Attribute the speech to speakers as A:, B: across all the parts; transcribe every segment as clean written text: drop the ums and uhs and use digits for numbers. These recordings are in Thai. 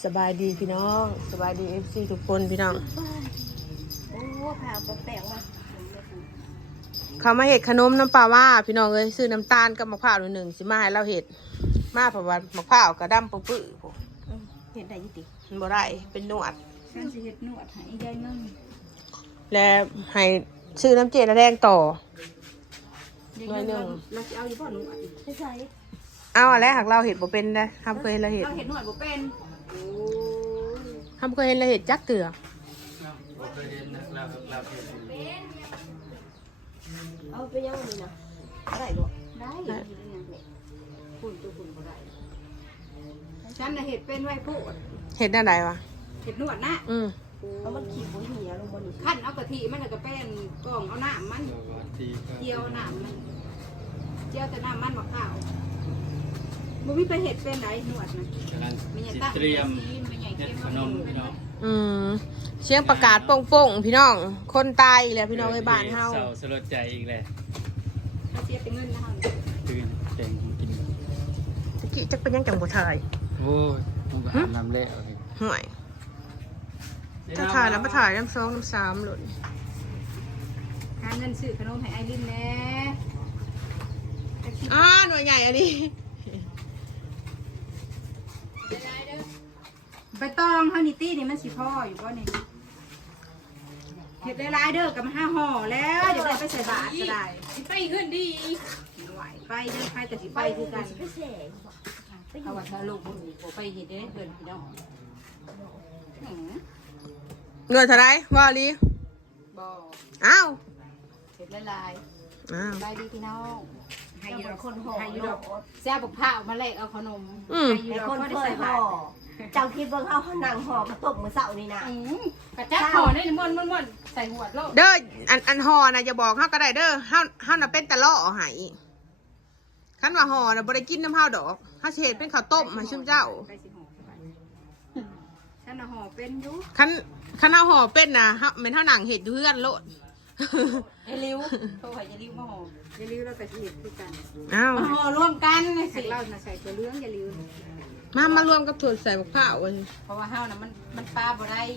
A: สบายดีพี่น้องสบายดีFCทุกคนพี่น้อง
B: โอ้ข่าวแปลกๆว่ะ
A: เขามาเห็ดขนมน้ำปลาว่าพี่น้องเลยซื้อน้ำตาลกับมะพร้าวหนึ่งสิมาให้เราเห็ดมาเพราะว่ามะพร้าวกระดำปื้อปื้อผม
B: เห็นได้ยี่ติ
A: มันบ่ได้เป็นหนวด
B: ฉันสิเฮ็ดนวดให้ยายมึง
A: และให้ซื้อน้ำเจลแดงต่อ หน่อยหนึ่ง
B: เราสิเอาอยู่บ่หนวดใช่ใช่
A: เอาอะไรหากเราเห็ดบ่เป็นนะทำเคยเห็นเราเห็ด
B: เราเห็นนวดบ่เป็นโอ้
A: ทำเคยเห็นเราเห็ดจักเตือ
B: เอาไปยังนี่นะได้บ่ได้คุณตัวคุณบ่ได้ฉันน่ะเห็ดเป็นไว้พูด
A: เห็ดหน้าใดวะ
B: เห็ดนวดนะ
C: เอามันขีดบนเหี่ยลงบน
B: ขั้นเอากะทิมันแล้วก็แป้งกล่องเอาน้ำมันเจียวน้ำมันเจียวแต่น้ำมันมะพร้าวบ่มีไปเห็ดเป็นไหนนวดนะ
D: กำลัง
B: มีหยัง
D: สิ
B: ตั้ง
D: เตรียม
B: มีหยัง
D: เฮ็
B: เตรี
D: ด
B: ยม
D: ขนมพี่น้อง
A: เสียงประกาศโป่งๆพี่น้องคนตายอีกแล้วพี่น้องในบ้านเฮา
D: เศร้าสลดใจอีกแล้ว
B: เขาเสียเป็นเงินนะเฮา
D: ตื่นแจงกิน
A: ตะกี้จักเป็นยังจังบ่ทาย
D: โอ้ยผมก็อาบน้ำแล้ว
A: ห่วยถ้าถ่ายแล้วมาถ่ายน้ำซองน้ำสามหล่น
B: หาเงินซื้อขนมให้ไอรินแหน่
A: หน่วยใหญ่อันนี้
B: ใบตองเฮานี่ตี้นี่มันสิพ่ออยู่บ่นี่เฮ็ดหลายๆเด้อกับมาห้าห่อแล้วเดี๋ยวได้ไปใส่บาตรก็ได้
C: ไปเงินดี
B: ไหวไปเด้อไปแต่สิไปคือกัน
C: ไปแสง
B: เอาว่าถ้าลูกบ่มีบ่ไปเฮ็ดได้เพิ่นพี่น้อง
A: เงินเท่าไรว่าลี
B: บ่
A: อ้าว
B: เฮ็ดหลาย
A: อ้าว
B: ๆไปดีพี่น้องให้อยู่ดอก
C: คนห่อ
B: ให้อยู่ดอกแซ่บบักพร้าวมาแลกเอาขนม
A: อืม
B: ให้อยู่
C: ไอ้
B: ดอก
C: คน
B: ก็
C: เค
B: ได้ใส่
C: ยห่
B: บา
C: อ
B: ตร
C: เจ้าคิดเบิ่งเฮานั่งห่อกระตบมือเสานี่นะ
B: กระจับห่อได้ม่วนๆใส่หัวโลด
A: เด้ออันห่อนะอย่าบอกเฮาก็ได้เด้อเฮาน่ะเป็นตะล่อเอาให้คันว่าห่อน่ะบ่ได้กินน้ำเฮาดอกเฮาสิเฮ็ดเป็นข้าวต้มให้ชุมเจ้า
B: ไปสิห่อไปฉันน่ะห่อเป็นอยู่
A: คันเฮาห่อเป็นน่ะเฮาแม่นเฮานั่งเฮ็ดอยู่เฮือนโลด
B: ยายริวโทรหายายริวมาห่อยายริวเราก็สิเฮ็ดคือกัน
A: อ้าว
B: มาห่อร่วมกันสิเราน่ะใส่ตัวเหลืองยายริว
A: มารวมกับถั่วใส่บักพร้าวไว้
B: เพราะว่าเฮาน่ะมันปลาบ่ได้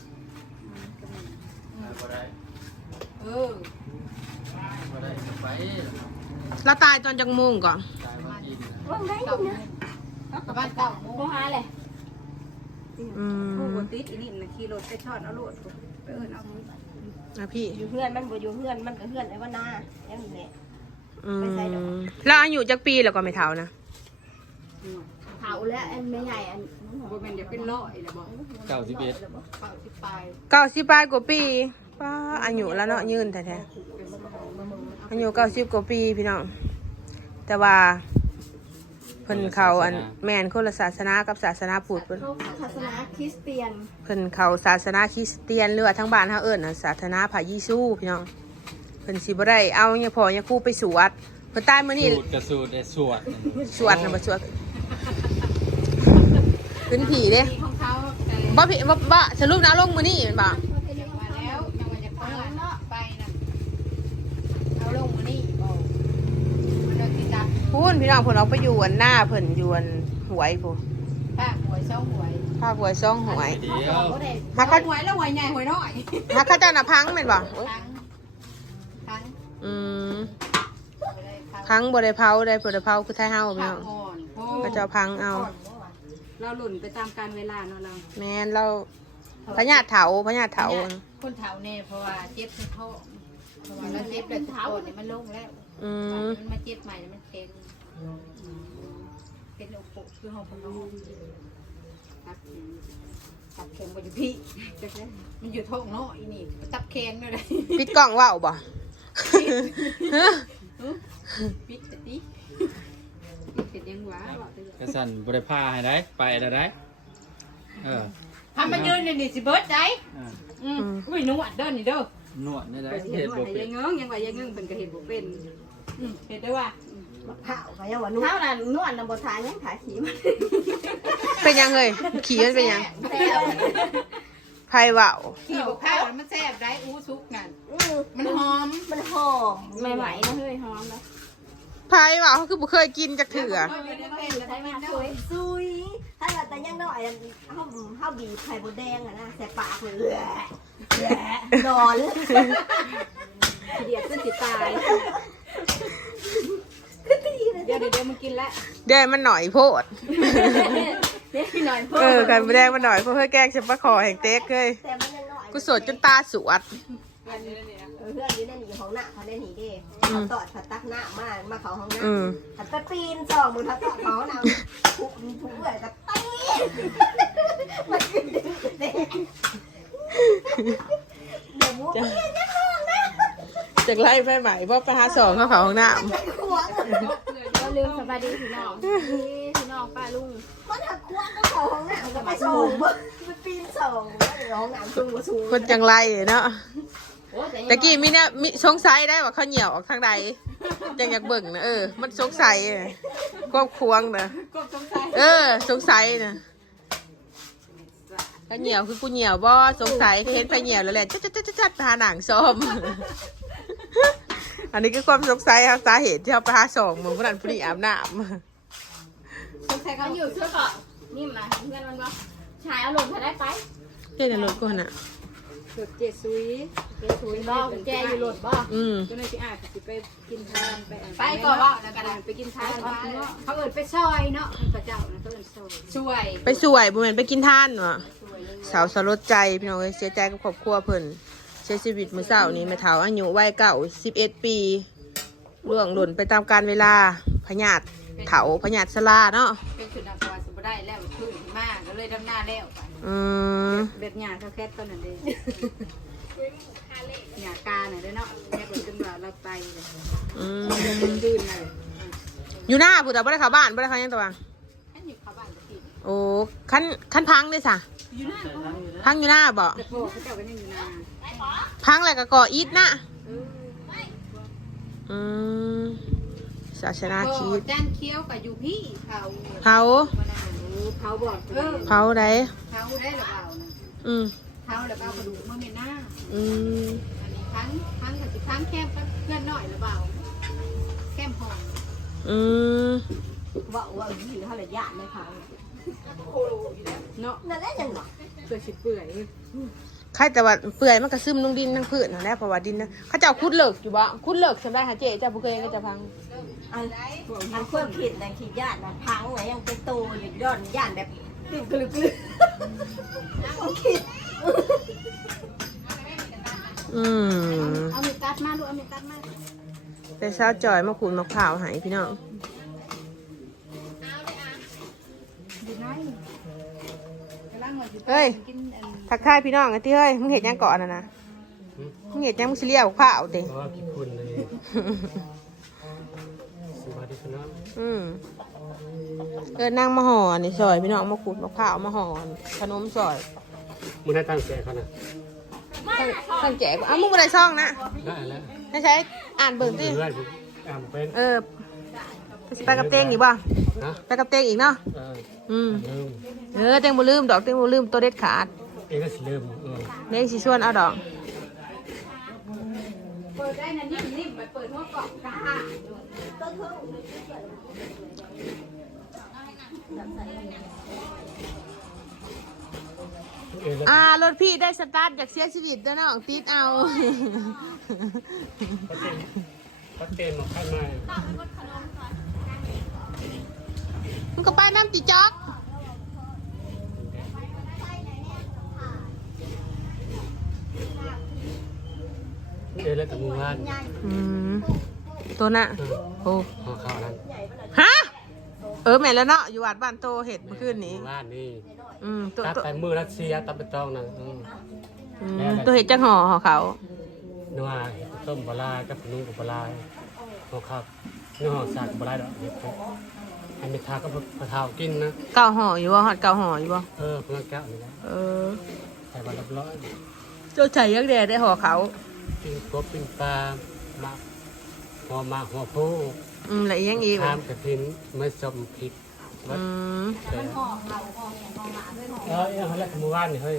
D: บ่ได้
B: เออ
D: บ่ได้ก็ไป
A: เราตายตอนจังโมงก่อน
D: ตายมากิน
C: ว่างได้
B: เก่า
C: นะ
B: กับบ้านเก่าโม
C: บ่หาเลย
B: ผู้บ่ติดอีนี่น่ะขี่รถไปทอดเอาโลดไปเอิ้นเอา
A: นะพี่
C: อยู่เพื่อนมันบ่อยู่เพื่อนมันก็เพื่อนไอ้ว่านาแค่นี้แหละ
A: แล้วอายุจักปีแล้วก็ไม่เท่านะ
C: เฒ่าแล้วอันไม่ใหญ่อัน
B: บ่แม่นจะเป็นร้อยแล้วบ่
D: 91
B: เป่าสิปลาย
A: 90ปลายกว่าปีป้าอายุแล้วเนาะยืนแท้ๆอายุ90กว่าปีพี่น้องแต่ว่าเพิ่นเขาอันแม่นคนละศาสนากับศาสนาพุทธเพิ่น
C: เขาศาสนาคริสเตียน
A: เพิ่นเขาศาสนาคริสเตียนหรือว่าทั้งบ้านเฮาเอิ้นน่ะศาสนาพระเยซูพี่น้องเพิ่นสิบ่ได้เอาเนี่ยพ่อเนี่ยครูไปสวดเพิ่นตายมื้อนี้
D: สูตรกระสูตรได้สวด
A: สวดน่ะบ่สวดขึ้นผีเด้
B: ที่ของเขาแต่
A: บ่พี่บ่สรุปนะลงมื้อนี้แม่นบ่
B: มาแล้วยังว่าจะเปิดเนาะไปน่ะเอาลงมานี่บ่มันเอาที่ดับ
A: พูนพี่น้องเพิ่นเอาไปอยู่อันหน้าเพิ่นอยู่อันหวยพูน
B: ป้าหวยช่องหวย
A: ภาคหวยซ่องหวย
D: เดี๋ยว
C: บ่ได้
A: หาเขา
B: หวยแล้วหวยใหญ่หวยน้อย
A: หาเขาเจ้าน่ะพังแม่นบ่
B: ทั้ง
A: อืม
B: ไปเลย
A: พังบ่ได้เผาได้บ่ได้เผาคือไทยเฮาพี่
B: ผั
A: น้
B: ก
A: อง
B: อ่อนโอ้
A: เขาเจ้าพังเอา
B: เราหลุ่นไปตามการเวลาเนาะเรา
A: แม่นเราพญาเถาพญาเถา
B: คนเฒ่าแน่เพราะว่าเจ็บที่ท้องเพราะว่าเราเจ็บแล้วท้องนี่มันลงแล้ว
A: อืม
B: มันมาเจ็บใหม่มันเป็นเป็นโรคปกคือห้องพนมครับตับแข็งบ่อยู่พี่มันอยู่ท้องเนาะอีนี่ตับแข็งเลย
A: ปิดกล้องเว้าบ่
B: ปิดแต่ดิปิดยังหวาบอกเลย
D: กระสันบ่ได้พาให้ได้ไปแล้วได้
B: ทำมายืนนี่สิเบิร์ดใจ
D: อ่า
B: อุ้ยนวดเด้อนี่เด้อน
D: วดได้
B: เห็
D: เฮ็
B: น
D: ด
B: ว่า
D: บ่
B: ให้
D: เป็
B: ยาน ยเงื้องยังว่ายายเงื้องเป็นกระเห็ดบ่เป็นเห็นได้ว่า
C: มะพร้าวก็ยังว่านุ่มเท่านั้นนวดน่ะบ่ทายังขาขี้มัน
A: เป็นยังเอ้ยขี่มันเป็นยัง
C: แซ่บ
A: ไผเว้า
B: ขี่บกข้าวมันแซ่บได้อู้ซุกนั่นมันหอม
C: มันหอมใหม่ๆนะเฮ้ยหอมนะ
A: ไผเว้าเขาคือบ่เคยกินจักเทื่อ
C: ซุยถ้ถ้าเราแต่ยังน้อยเฮาบีบไข่มดแดงอะนะใส่ปากเลยนอน
B: เดียดจนสิตายเดี๋ยวมึงกินแล้ว
A: เดี๋ยวมันหน่อยโพด
C: เด็กหน่อย
A: ไข่มดแดงมันหน่อยเพราะเพื่อแกล้งฉันปะคอแห่งเต๊กเลย
C: แต่มันยังน้อย
A: กูสดจนตาสวด
C: เพื่อนอยู่ในหนีของหน้าเขาได้หนีเด้เขาตอดผัดตักหน้ามาเขาห้องน้ำผัดไปปีนซองมือเขาตอดเขาน้ำถูเลยแต่ตีมันกินเด็กเดี๋ยวมุกยังมองนะ
A: จากไล่ไปใหม่เพราะไปหาสองเขาห้องน้
C: ขวาง
B: เราลืมสบายดีพี่น้องพี่น้องป้าลุง
C: มันหักขวางก็เขาห้องน้ำก็ไปส่งมันปีนส่งแล้วห้องน้ำสูงสูง
A: ำคนจังไรเนาะตะกี้มีเนี่ยมีสงสัยได้ว่าเขาเหนียวออกทางใดจังอยากเบิ่งนะมันสงสัยควบควงนะ
B: กบสงสัย
A: สงสัยนะเขาเหนียวคือกูเหนียวบ่สงสัยเห็นไปเหนียวแล้วแหละจัดไปหาหนังซ้อม อันนี้คือความสงสัยครับสาเหตุที่เขาไปหาสองมึงผู้นั้นผู้นี้อาบน้
B: สงสัย
C: เขา
B: เขา
C: อยู่เชื่อก่อนนี่มาเพื่อนมันก็ชายเอาลงไปได้ไป
A: ำเฮ้ยในรถกูน่ะ
B: เกิดเจ็ดซุย
C: เป็นศูนย์บ่แกอยู่รถบ่
B: ก็เลยพี่อาจสิไปกินทานไป
C: ไปก่อนว่าแล้วกัน
B: ไปกินทานเขาเอิญไปซอยเนาะพระเจ้านะเขาเอิญซอยช่วย
A: ไปสวยบ่แม่นไปกินท่านวะสาวสลดใจพี่น้องเอ้ยเสียใจกับครอบครัวเพิ่นเสียชีวิตมื้อเช้านี้แม่เฒ่าอายุวัยเก่า11 ปีล่วงหล่นไปตามกาลเวลาพญาติเฒ่าพญาติสลาเนาะ
B: เป็นสุนัขวาสมได้แล้วขึ้นมากก็เลยดำหน้าแล้วไป เบ็ดหยาเขาแค่ต้นนั่นเองหยากาเนี่ยด้วยเนาะแม่ก็จึงเราไปเลยดื้นเลย
A: อยู่หน้าผู้แต่บ่ได้เข้าบ้านบ่ได้เข้าหยังตัว
B: อันอยู่เขาบ้านกิน
A: โอ้คันพังเด้ซะ
B: อยู่หน้าเขา
A: พังอยู่หน้าบ่
B: แต่พอเขาเจ้าก็ยังอยู่นา
A: พังแล้วก็ก่ออิฐนะศาสนาคริสต์
B: ด้านเคี้ยวกับอยู่พี่เขา
A: เผา
B: เขาบอก
A: เผาได
B: เขาได้หรือเปล่านะ
A: อืม
B: เขาหรือเปล่ากระดูกเมื่อเมน่า
A: อืม
B: อันนี้ครั้งกับอีกครั้งแคบเพื่อนหน่อยหรือเปล่าแก้มหอม
A: อืม
C: ว่าอยู่เท่าไหร่ญาติไม่พัง
B: เนาะ
C: นั่นแหละยังหรอ
B: เปื่อยเปื่อย
A: ใครแต่ว่าเปื่อยมันก็ซึมลงดินทั้งพืชนั่นแหละเพราะว่าดินนะเขาเจ้าคุดเลิกอยู่บ่คุดเลิกสำได้หาเจ๊เจ้าบ่เคยก็จะพัง
C: อันเพื่อนผิดแต่ขีดญาติมันพังไงยังเป็นโตอยู่ย้อนญาติแบบกลึกคิด
B: เอาเมกัสมาดูเอาเมกัสมา
A: แต่เช้าจอยมาขูดมะพร้าวให้พี่น้อง
B: ดูไหนกำลังมากิน
A: ทักทายพี่น้องกันที่เฮ้ยมึงเห็นยังก่อนนะมึงเห็นยังมึงสิเลี้ยวข้าวเด้
D: เพราะว่าพี่คุณเลยสวัสดีครับ
A: นั่งมาห่อนี่ซอยพี่น้องมาขูดมะพร้าวมาห่อขนมซอย
D: มึงได้ตั้งใจเขานะ
A: ข้างแจกมึงบ่ได้ซ่องนะ
D: ได้แล้ว
A: ให้ใช้อ่านเบิ่งติ
D: เพื่อนผมเป็น
A: ไปกับเต้งอีกบ่
D: นะ
A: ไปกับเต้งอีกเนาะ
D: ลืม
A: เต้งบ่ลืมดอกเต้งบ่ลืมตัวเด็ดขาด
D: เองก็สิลืม
A: เต้งสิชวนเอาดอก
B: เปิดได้นะนิ่มๆไปเปิดหัวกล่องกะ
A: รถพี่ได้สตาร์ทจากเสียชีวิตแล้วเนาะติดเอา
D: เขาเต็มมาข้างใน
A: มึงก็ไปน้ำติจ๊อก
D: แล้วแต่มึงว่า
A: ตัวน่ะโอ้
D: ห่อข้าวนั้น
A: ฮะแม่นแล้วเนาะอยู่วัดบ้านโตเห็ดเมื่อคืนนี้
D: ว่านี่
A: ตัว
D: ตัดแต่มือรัสเซียตัดไปตองนะ
A: ตัวเห็ดจังห่อเขา
D: นัวต้มปลากับนุ่งกับปลาห่อข้าวเนื้อห่อสากกับปลาดอกอันนี้ทาก็ปลาเท้ากินนะ
A: เก่าห่ออยู่บ่ฮอดเก่าห่ออยู่บ่
D: เพื่อนแก้วนี่นะใส่บาลับร้อย
A: เจ้าใจยังแดได้ห่อเขา
D: ปิ้งกบปิ้งปลาหมักหัวหมากหัวโพ
A: แล้วยังอีก
D: ข้ามกระถินไม่สมผิดวัดเขาเรียกมือว่านนี่เฮ้ย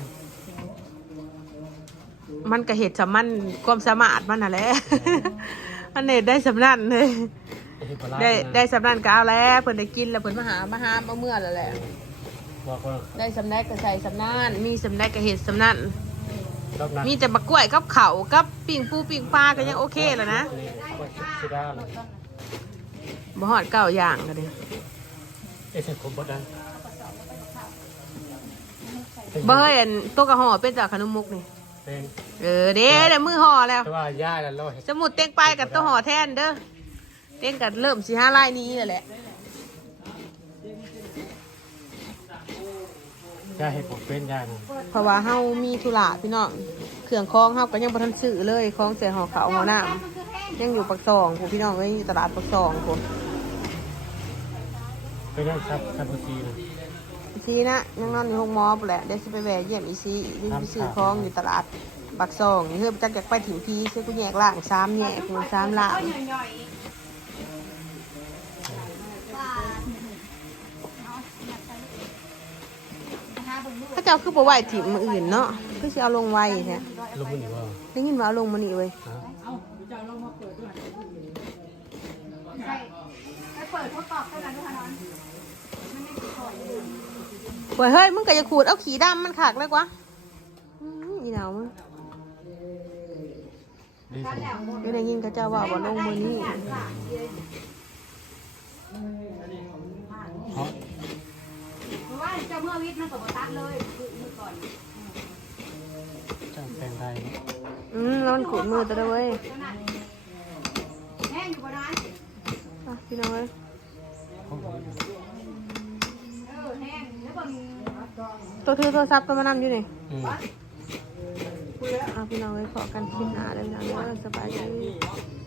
A: มันก็เห็ดสำมันความสามารถมันน่ะแหละ มันเห็ดได้สำนันเลยได้สำนันก็เอาแล้วเพิ่นได้กินแล้วเพิ่นมาหามาเมื่อแล้วแหละ
D: บอกว่า
A: ได้สำนักก็ใส่สำนักมีสำนักก็เห็ดสำนัก
D: รอบนั้น
A: มีแต่บักกล้วยกับเขาวกับปิ่งปูปิ่งปลาก็ยังโอเคแล้วนะ
D: นี่ก็ชิดาเลย
A: บ่ฮอดเก้าอย่างก็เด้
D: เอเซนคมบดนั้น
A: บ่เฮ้ยอันตัวกระห่อเป็นจากขนมมุกนี่
D: เป็น
A: เด้มือห่อแล้ว
D: แต่ว่าย่าแล้วเราเห็น
A: สมุดเต็งไปกับตัวห่อแทนเด้อเต็งกับเริ่มสิ5ลายนี้แล้วแหละ
D: ย่าเห็นผมเป็นย่านะ
A: เพราะว่าเฮามีธุระพี่น้องเครื่องคล้องเฮาก็ยังบ่ทันซื้อเลยคล้องใส่ห่อขาวห่อน้ำยังอยู่ปักซองผู้พี่น้องเอ้ยอยู่ตลาดปักซองผู้
D: เป็นยังซับพุชีนะ
A: ทีนะยังนอนอยู่ห้องหมอพุ่นแหละเดี๋ยวสิไปแวะเยี่ยมอีซีอีไปซื้อของอยู่ตลาดปักซองเฮ้ยจักอยากไปถึงพีซื้อกูแยกล่าง3แยกกู3ล่าง
B: ย่อย
A: ถ้าเจ้าคือบ่ไหวถิ่มมืออื่นเนาะคือสิเอาลงไว้แท้
D: ลูกมันอยู่ว่า
A: ได้ยินว่าเอาลงมานี่เว้ย
D: ฮะ
B: ใช่ไปเปิดทดสอบเท่านั้นด้วยค่ะนอนมันไม่ติดต่ออยู่
A: เว้ยเฮ้ยมึงก็อย่าขูดเอาขี้ดำมันขากเลยกว่าอีหนาวมึง
D: ดีสุด
A: ไม่ได้ยินก็เจ้าว่าบ่ลงมือนี้
D: เพราะ
B: เพราะว่าเจ้าเมื่อวิทย์มันก็บ่ตัดเลยคือมือก่อน
D: จะเป็นไร
A: แล้วมันขูดมือตัวเด้อเว้ย
B: เท่านั้นแห้งอยู่บ่นาน
A: อ่ะพี่น้องเว้ย
D: เขาบอก
B: แห้งแล้วเบิ่ง
A: ตัวถือโทรศัพท์ก็มานำอยู่นี่
D: อืม
A: พี่น้องเว้ยขอกันคลิปหน้าเลยพี่น้องเด้อสบายดี